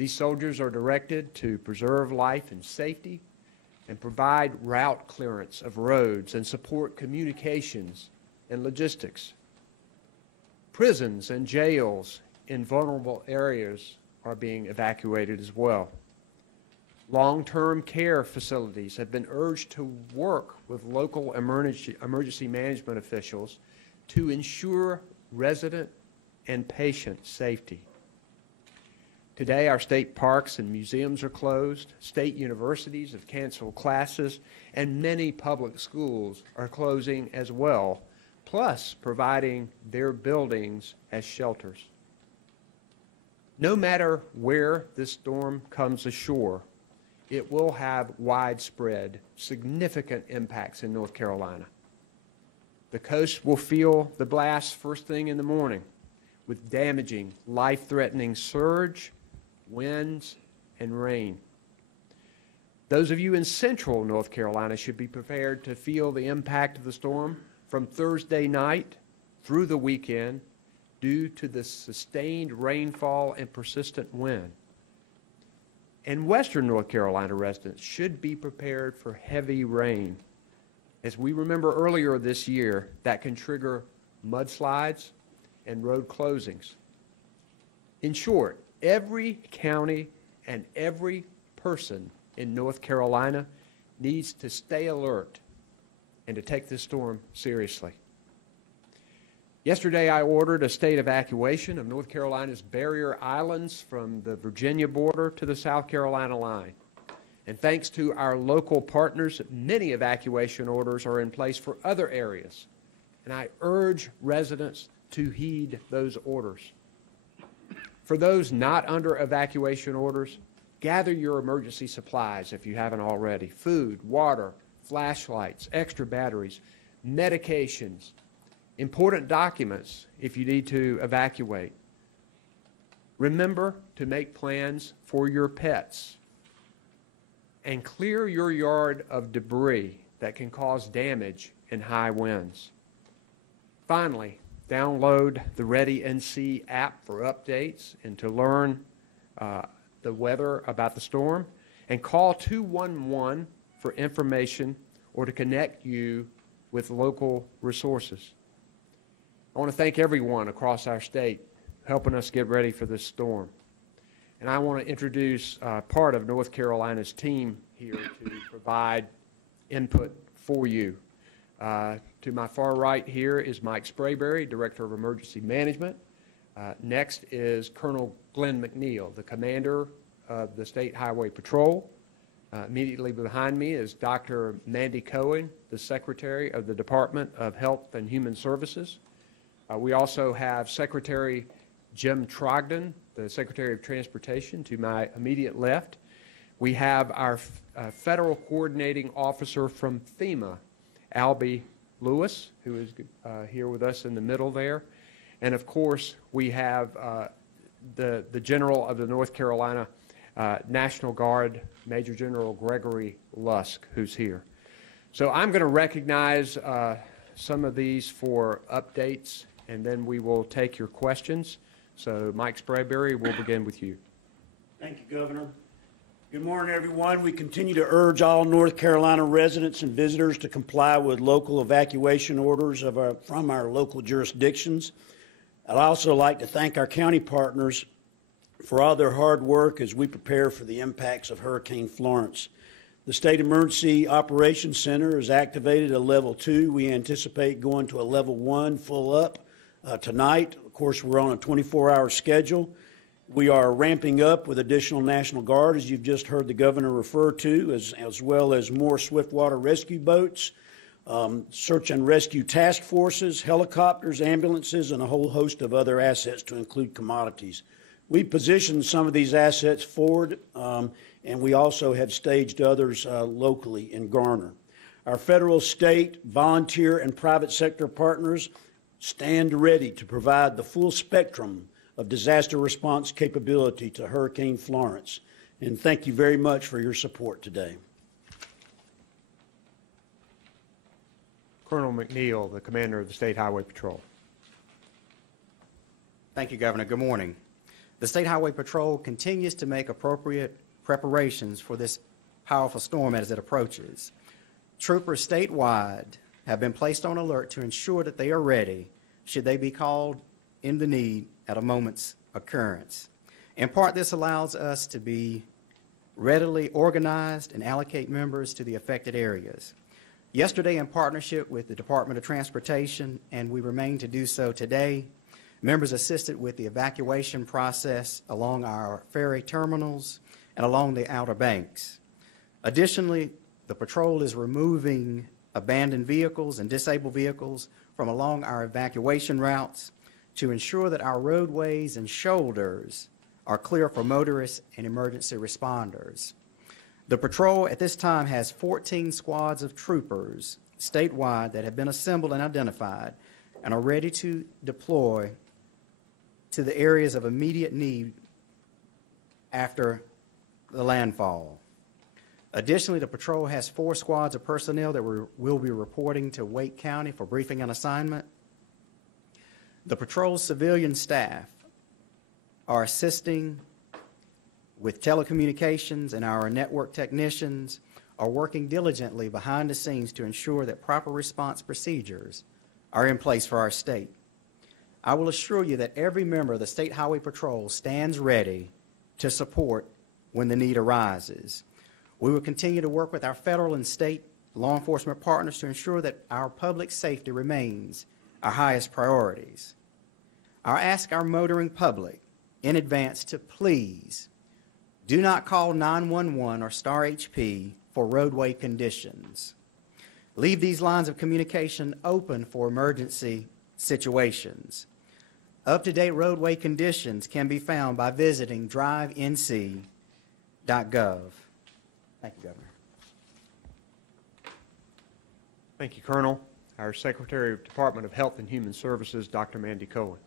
These soldiers are directed to preserve life and safety and provide route clearance of roads and support communications and logistics. Prisons and jails in vulnerable areas are being evacuated as well. Long-term care facilities have been urged to work with local emergency management officials to ensure resident and patient safety. Today, our state parks and museums are closed, state universities have canceled classes, and many public schools are closing as well, plus providing their buildings as shelters. No matter where this storm comes ashore, it will have widespread, significant impacts in North Carolina. The coast will feel the blast first thing in the morning with damaging, life-threatening surge, winds, and rain. Those of you in central North Carolina should be prepared to feel the impact of the storm from Thursday night through the weekend due to the sustained rainfall and persistent wind. And western North Carolina residents should be prepared for heavy rain. As we remember earlier this year, that can trigger mudslides and road closings. In short, every county and every person in North Carolina needs to stay alert and to take this storm seriously. Yesterday, I ordered a state evacuation of North Carolina's barrier islands from the Virginia border to the South Carolina line. And thanks to our local partners, many evacuation orders are in place for other areas. And I urge residents to heed those orders. For those not under evacuation orders, gather your emergency supplies if you haven't already. Food, water, flashlights, extra batteries, medications, important documents if you need to evacuate. Remember to make plans for your pets and clear your yard of debris that can cause damage in high winds. Finally, download the Ready NC app for updates and to learn the weather about the storm, and call 211 for information or to connect you with local resources. I want to thank everyone across our state helping us get ready for this storm. And I want to introduce part of North Carolina's team here to provide input for you. To my far right here is Mike Sprayberry, Director of Emergency Management. Next is Colonel Glenn McNeil, the Commander of the State Highway Patrol. Immediately behind me is Dr. Mandy Cohen, the Secretary of the Department of Health and Human Services. We also have Secretary Jim Trogdon, the Secretary of Transportation, to my immediate left. We have our Federal Coordinating Officer from FEMA, Albie Lewis, who is here with us in the middle there. And of course, we have the General of the North Carolina National Guard, Major General Gregory Lusk, who's here. So I'm going to recognize some of these for updates, and then we will take your questions. So Mike Sprayberry, we'll begin with you. Thank you, Governor. Good morning, everyone. We continue to urge all North Carolina residents and visitors to comply with local evacuation orders from our local jurisdictions. I'd also like to thank our county partners for all their hard work as we prepare for the impacts of Hurricane Florence. The State Emergency Operations Center is activated at level 2. We anticipate going to a level 1 full up tonight. Of course, we're on a 24-hour schedule. We are ramping up with additional National Guard, as you've just heard the Governor refer to, as well as more swiftwater rescue boats, search and rescue task forces, helicopters, ambulances, and a whole host of other assets to include commodities. We positioned some of these assets forward, and we also have staged others locally in Garner. Our federal, state, volunteer, and private sector partners stand ready to provide the full spectrum of disaster response capability to Hurricane Florence. And thank you very much for your support today. Colonel McNeil, the Commander of the State Highway Patrol. Thank you, Governor. Good morning. The State Highway Patrol continues to make appropriate preparations for this powerful storm as it approaches. Troopers statewide have been placed on alert to ensure that they are ready should they be called in the need at a moment's occurrence. In part, this allows us to be readily organized and allocate members to the affected areas. Yesterday, in partnership with the Department of Transportation, and we remain to do so today, members assisted with the evacuation process along our ferry terminals and along the Outer Banks. Additionally, the patrol is removing abandoned vehicles and disabled vehicles from along our evacuation routes to ensure that our roadways and shoulders are clear for motorists and emergency responders. The patrol at this time has 14 squads of troopers statewide that have been assembled and identified and are ready to deploy to the areas of immediate need after the landfall. Additionally, the patrol has 4 squads of personnel that will be reporting to Wake County for briefing and assignment. The patrol's civilian staff are assisting with telecommunications, and our network technicians are working diligently behind the scenes to ensure that proper response procedures are in place for our state. I will assure you that every member of the State Highway Patrol stands ready to support when the need arises. We will continue to work with our federal and state law enforcement partners to ensure that our public safety remains our highest priorities. I ask our motoring public in advance to please do not call 911 or Star HP for roadway conditions. Leave these lines of communication open for emergency situations. Up-to-date roadway conditions can be found by visiting drivenc.gov. Thank you, Governor. Thank you, Colonel. Our Secretary of Department of Health and Human Services, Dr. Mandy Cohen.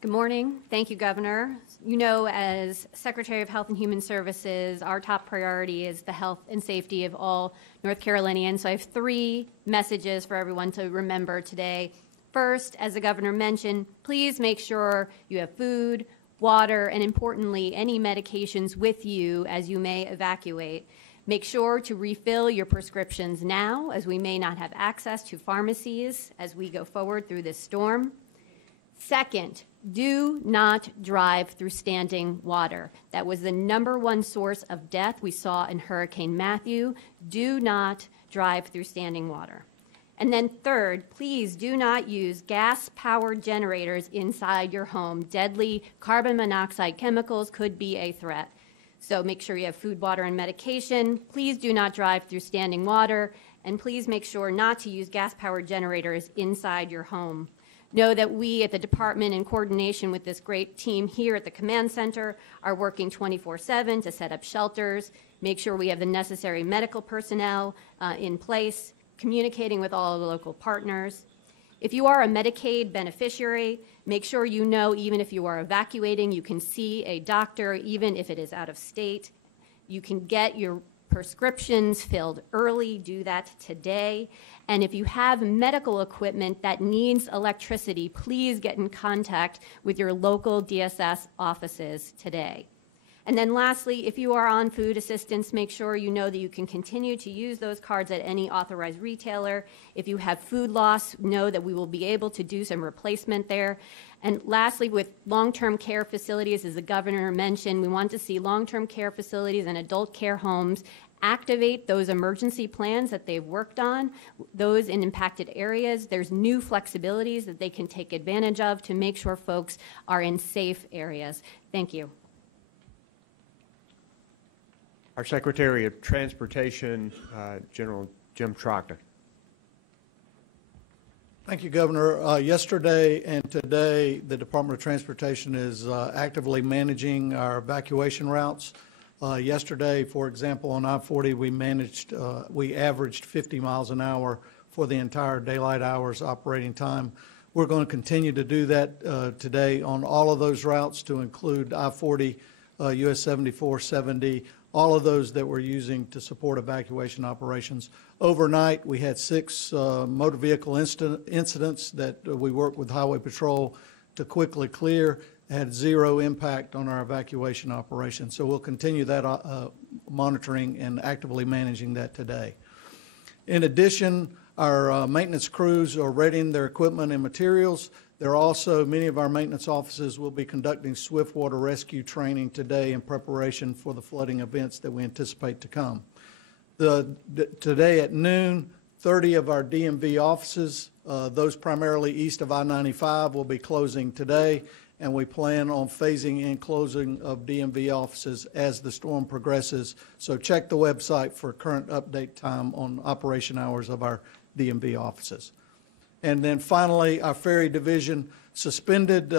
Good morning. Thank you, Governor. You know, as Secretary of Health and Human Services, our top priority is the health and safety of all North Carolinians. So I have 3 messages for everyone to remember today. First, as the Governor mentioned, please make sure you have food, water, and importantly, any medications with you as you may evacuate. Make sure to refill your prescriptions now, as we may not have access to pharmacies as we go forward through this storm. Second, do not drive through standing water. That was the #1 source of death we saw in Hurricane Matthew. Do not drive through standing water. And then third, please do not use gas-powered generators inside your home. Deadly carbon monoxide chemicals could be a threat. So make sure you have food, water, and medication. Please do not drive through standing water. And please make sure not to use gas-powered generators inside your home. Know that we at the department, in coordination with this great team here at the command center, are working 24/7 to set up shelters, make sure we have the necessary medical personnel in place, communicating with all of the local partners. If you are a Medicaid beneficiary, make sure you know even if you are evacuating, you can see a doctor even if it is out of state. You can get your prescriptions filled early, do that today. And if you have medical equipment that needs electricity, please get in contact with your local DSS offices today. And then lastly, if you are on food assistance, make sure you know that you can continue to use those cards at any authorized retailer. If you have food loss, know that we will be able to do some replacement there. And lastly, with long-term care facilities, as the governor mentioned, we want to see long-term care facilities and adult care homes activate those emergency plans that they've worked on, those in impacted areas. There's new flexibilities that they can take advantage of to make sure folks are in safe areas. Thank you. Our Secretary of Transportation, General Jim Trogdon. Thank you, Governor. Yesterday and today, the Department of Transportation is actively managing our evacuation routes. Yesterday, for example, on I-40, we averaged 50 miles an hour for the entire daylight hours operating time. We're going to continue to do that today on all of those routes, to include I-40, US 74, 70, all of those that we're using to support evacuation operations. Overnight, we had 6 motor vehicle incidents that we worked with Highway Patrol to quickly clear. had zero impact on our evacuation operation. So we'll continue that monitoring and actively managing that today. In addition, our maintenance crews are readying their equipment and materials. There are also, many of our maintenance offices will be conducting swiftwater rescue training today in preparation for the flooding events that we anticipate to come. Today at noon, 30 of our DMV offices, those primarily east of I-95, will be closing today, and we plan on phasing in closing of DMV offices as the storm progresses. So check the website for current update time on operation hours of our DMV offices. And then finally, our ferry division suspended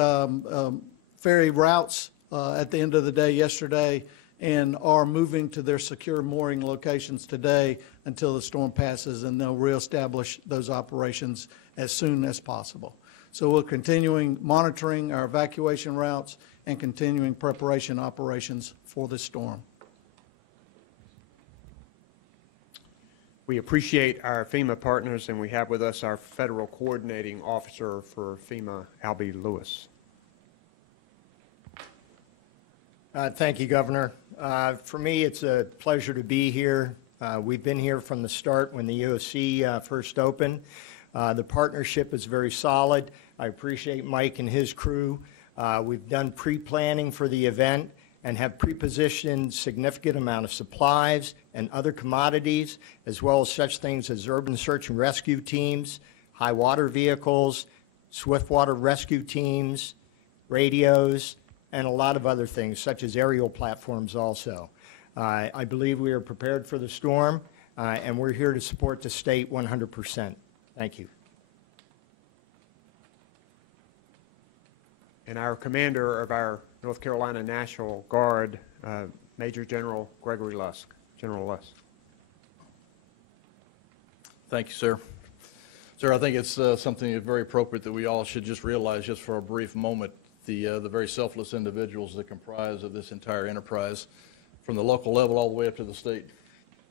ferry routes at the end of the day yesterday and are moving to their secure mooring locations today until the storm passes, and they'll reestablish those operations as soon as possible. So we're continuing monitoring our evacuation routes and continuing preparation operations for this storm. We appreciate our FEMA partners, and we have with us our Federal Coordinating Officer for FEMA, Albie Lewis. Thank you, Governor. For me, it's a pleasure to be here. We've been here from the start when the EOC first opened. The partnership is very solid. I appreciate Mike and his crew. We've done pre-planning for the event and have pre-positioned significant amount of supplies and other commodities, as well as such things as urban search and rescue teams, high water vehicles, swiftwater rescue teams, radios, and a lot of other things, such as aerial platforms also. I believe we are prepared for the storm, and we're here to support the state 100%. Thank you. And our commander of our North Carolina National Guard, Major General Gregory Lusk. General Lusk. Thank you, sir. Sir, I think it's something very appropriate that we all should just realize just for a brief moment the very selfless individuals that comprise of this entire enterprise, from the local level all the way up to the state.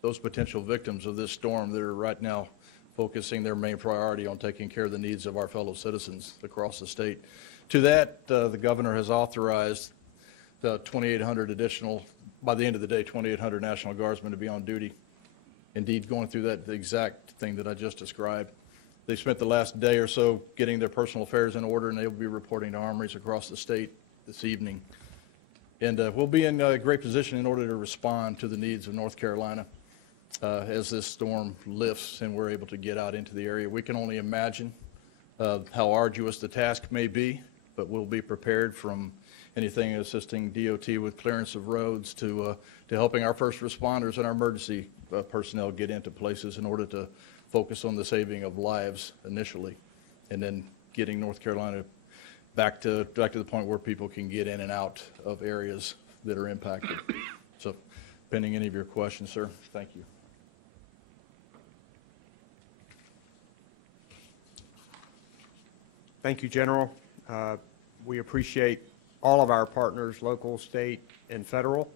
Those potential victims of this storm that are right now focusing their main priority on taking care of the needs of our fellow citizens across the state. To that, the governor has authorized the 2,800 additional, by the end of the day, 2,800 National Guardsmen to be on duty. Indeed, going through that exact thing that I just described. They spent the last day or so getting their personal affairs in order, and they will be reporting to armories across the state this evening. And we'll be in a great position in order to respond to the needs of North Carolina as this storm lifts and we're able to get out into the area. We can only imagine how arduous the task may be, but we'll be prepared, from anything assisting DOT with clearance of roads to helping our first responders and our emergency personnel get into places in order to focus on the saving of lives initially, and then getting North Carolina back to the point where people can get in and out of areas that are impacted. So, pending any of your questions, sir, thank you. Thank you, General. We appreciate all of our partners, local, state, and federal,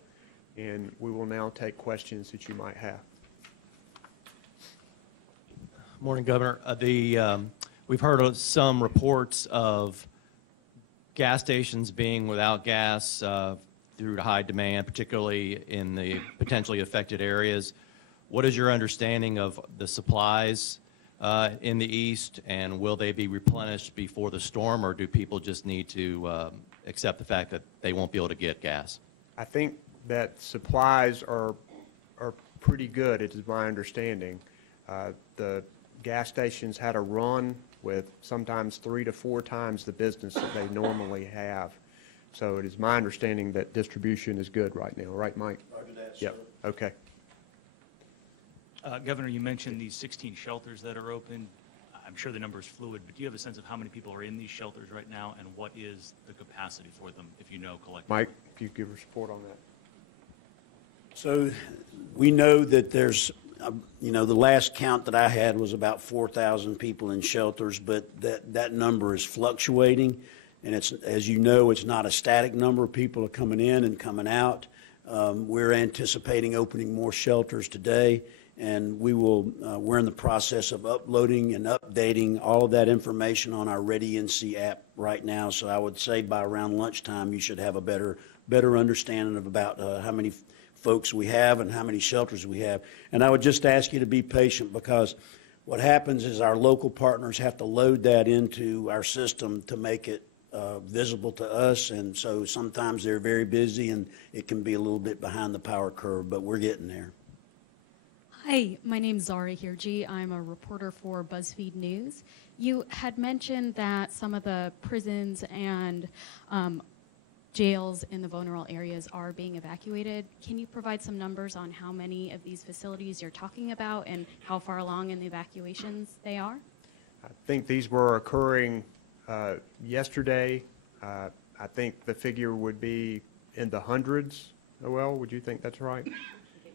and we will now take questions that you might have. Morning, Governor. We've heard of some reports of gas stations being without gas due to high demand, particularly in the potentially affected areas. What is your understanding of the supplies in the east, and will they be replenished before the storm, or do people just need to accept the fact that they won't be able to get gas? I think that supplies are pretty good, it is my understanding. The gas stations had a run with sometimes 3 to 4 times the business that they normally have. So it is my understanding that distribution is good right now. Right, Mike? Roger that, Yep. sir. Okay. Governor, you mentioned these 16 shelters that are open. I'm sure the number is fluid, but do you have a sense of how many people are in these shelters right now, and what is the capacity for them, if you know collectively? Mike, if you give a report on that. So we know that there's, the last count that I had was about 4,000 people in shelters, but that number is fluctuating. And it's, as you know, it's not a static number. People are coming in and coming out. We're anticipating opening more shelters today. and we're in the process of uploading and updating all of that information on our Ready NC app right now. So I would say by around lunchtime, you should have a better understanding of about how many folks we have and how many shelters we have. And I would just ask you to be patient, because what happens is our local partners have to load that into our system to make it visible to us, and so sometimes they're very busy and it can be a little bit behind the power curve, but we're getting there. Hi, my name's Zara Hirji. I'm a reporter for BuzzFeed News. You had mentioned that some of the prisons and jails in the vulnerable areas are being evacuated. Can you provide some numbers on how many of these facilities you're talking about and how far along in the evacuations they are? I think these were occurring yesterday. I think the figure would be in the hundreds. Noel, would you think that's right?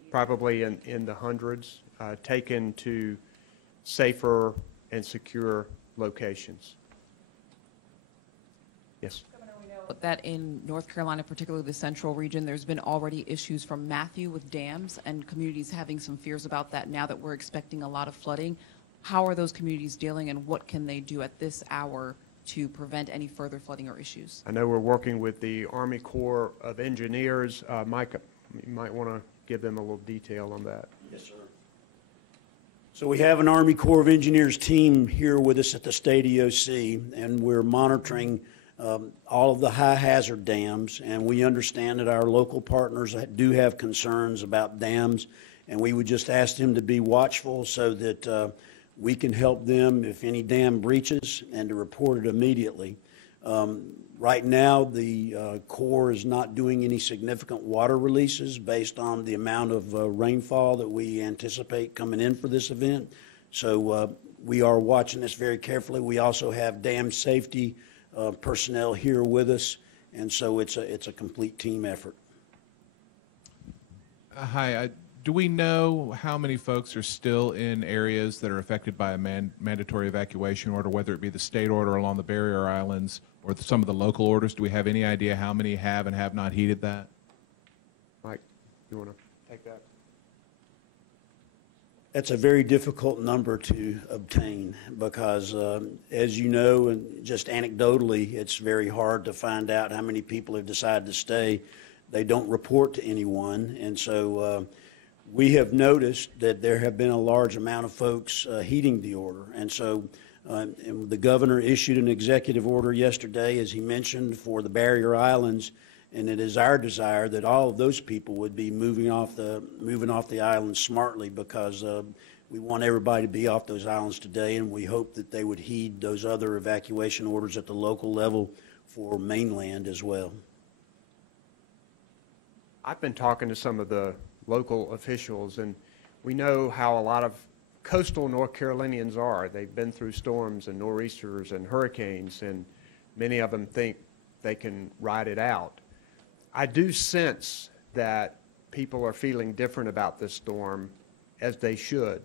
Probably in the hundreds, taken to safer and secure locations. Yes. That in North Carolina, particularly the central region, there's been already issues from Matthew with dams and communities having some fears about that now that we're expecting a lot of flooding. How are those communities dealing, and what can they do at this hour to prevent any further flooding or issues? I know we're working with the Army Corps of Engineers. Mike, you might want to give them a little detail on that. Yes, sir. So we have an Army Corps of Engineers team here with us at the state EOC, and we're monitoring all of the high hazard dams, and we understand that our local partners do have concerns about dams, and we would just ask them to be watchful so that we can help them if any dam breaches and to report it immediately. Right now, the Corps is not doing any significant water releases based on the amount of rainfall that we anticipate coming in for this event. So we are watching this very carefully. We also have dam safety personnel here with us, and so it's a complete team effort. Hi. Do we know how many folks are still in areas that are affected by a mandatory evacuation order, whether it be the state order along the barrier islands or some of the local orders? Do we have any idea how many have and have not heeded that? Mike, you want to take that? That's a very difficult number to obtain because, as you know, and just anecdotally, it's very hard to find out how many people have decided to stay. They don't report to anyone, and so we have noticed that there have been a large amount of folks heeding the order. And so and the governor issued an executive order yesterday, as he mentioned, for the barrier islands, and it is our desire that all of those people would be moving off the islands smartly, because we want everybody to be off those islands today, and we hope that they would heed those other evacuation orders at the local level for mainland as well. I've been talking to some of the local officials, and we know how a lot of coastal North Carolinians are. They've been through storms and nor'easters and hurricanes, and many of them think they can ride it out. I do sense that people are feeling different about this storm, as they should.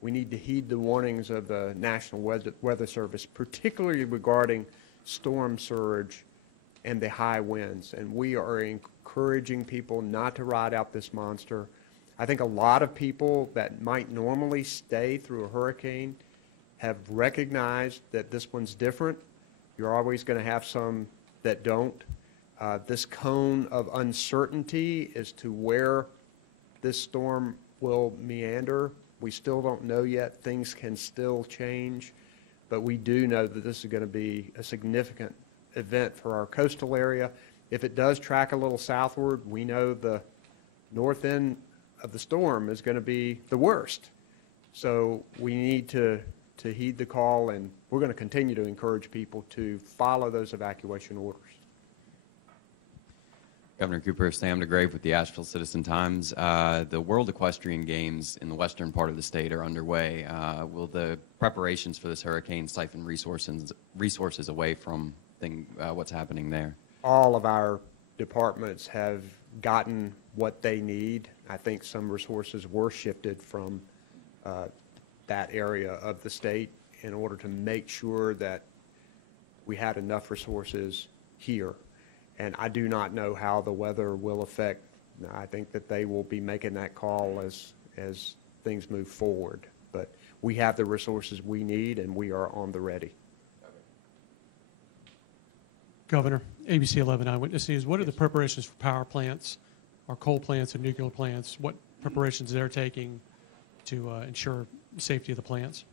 We need to heed the warnings of the National Weather Service, particularly regarding storm surge and the high winds, and we are encouraging people not to ride out this monster. I think a lot of people that might normally stay through a hurricane have recognized that this one's different. You're always going to have some that don't. This cone of uncertainty as to where this storm will meander, we still don't know yet. Things can still change, but we do know that this is going to be a significant event for our coastal area. If it does track a little southward, we know the north end of the storm is going to be the worst. So we need to heed the call, and we're going to continue to encourage people to follow those evacuation orders. Governor Cooper, Sam DeGrave with the Asheville Citizen-Times. The World Equestrian Games in the western part of the state are underway. Will the preparations for this hurricane siphon resources away from what's happening there? All of our departments have gotten what they need. I think some resources were shifted from that area of the state in order to make sure that we had enough resources here. And I do not know how the weather will affect. I think that they will be making that call as things move forward. But we have the resources we need, and we are on the ready. Governor, ABC 11 Eyewitness News, what are the preparations for power plants, or coal plants and nuclear plants? What preparations they're taking to ensure safety of the plants?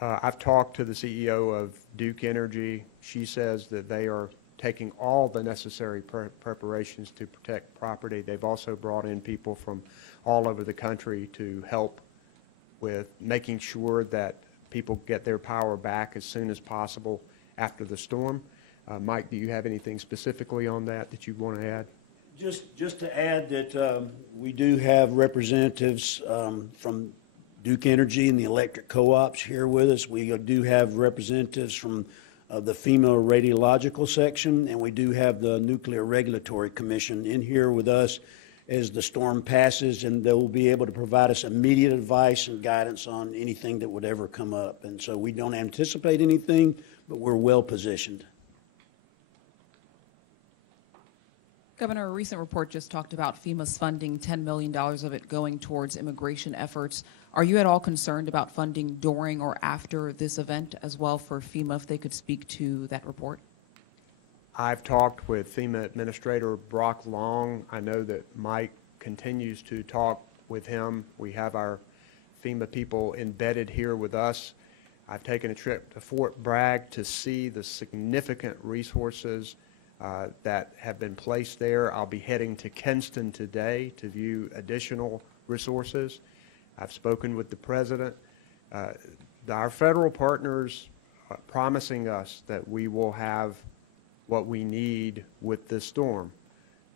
I've talked to the CEO of Duke Energy. She says that they are taking all the necessary preparations to protect property. They've also brought in people from all over the country to help with making sure that people get their power back as soon as possible after the storm. Mike, do you have anything specifically on that you want to add? Just to add that we do have representatives from Duke Energy and the electric co-ops here with us. We do have representatives from the FEMA radiological section, and we do have the Nuclear Regulatory Commission in here with us as the storm passes, and they will be able to provide us immediate advice and guidance on anything that would ever come up. And so we don't anticipate anything, but we're well positioned. Governor, a recent report just talked about FEMA's funding, $10 million of it going towards immigration efforts. Are you at all concerned about funding during or after this event as well for FEMA, if they could speak to that report? I've talked with FEMA Administrator Brock Long. I know that Mike continues to talk with him. We have our FEMA people embedded here with us. I've taken a trip to Fort Bragg to see the significant resources that have been placed there. I'll be heading to Kinston today to view additional resources. I've spoken with the President. Our federal partners are promising us that we will have what we need with this storm.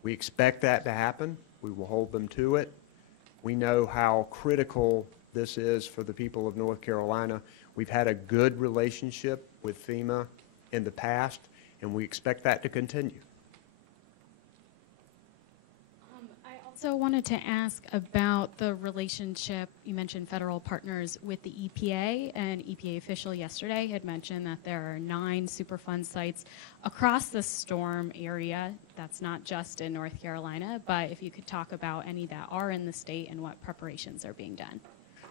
We expect that to happen. We will hold them to it. We know how critical this is for the people of North Carolina. We've had a good relationship with FEMA in the past, and we expect that to continue. I also wanted to ask about the relationship. You mentioned federal partners with the EPA. An EPA official yesterday had mentioned that there are 9 Superfund sites across the storm area. That's not just in North Carolina, but if you could talk about any that are in the state and what preparations are being done.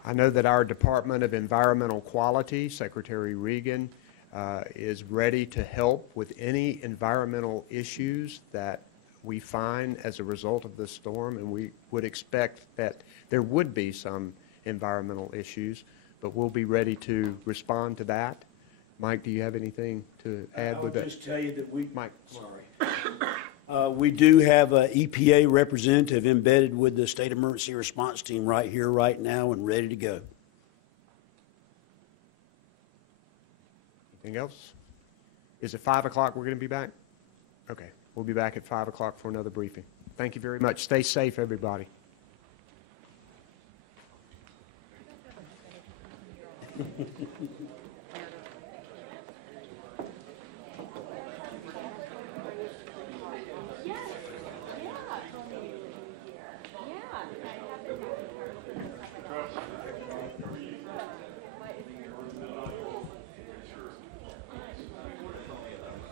I know that our Department of Environmental Quality, Secretary Regan, is ready to help with any environmental issues that we find as a result of this storm, and we would expect that there would be some environmental issues, but we'll be ready to respond to that. Mike, do you have anything to add with that? I'll just tell you that we, Mike. Sorry. We do have an EPA representative embedded with the State Emergency Response Team right here, right now, and ready to go. Anything else? Is it 5 o'clock we're going to be back? Okay, we'll be back at 5 o'clock for another briefing. Thank you very much. Stay safe, everybody.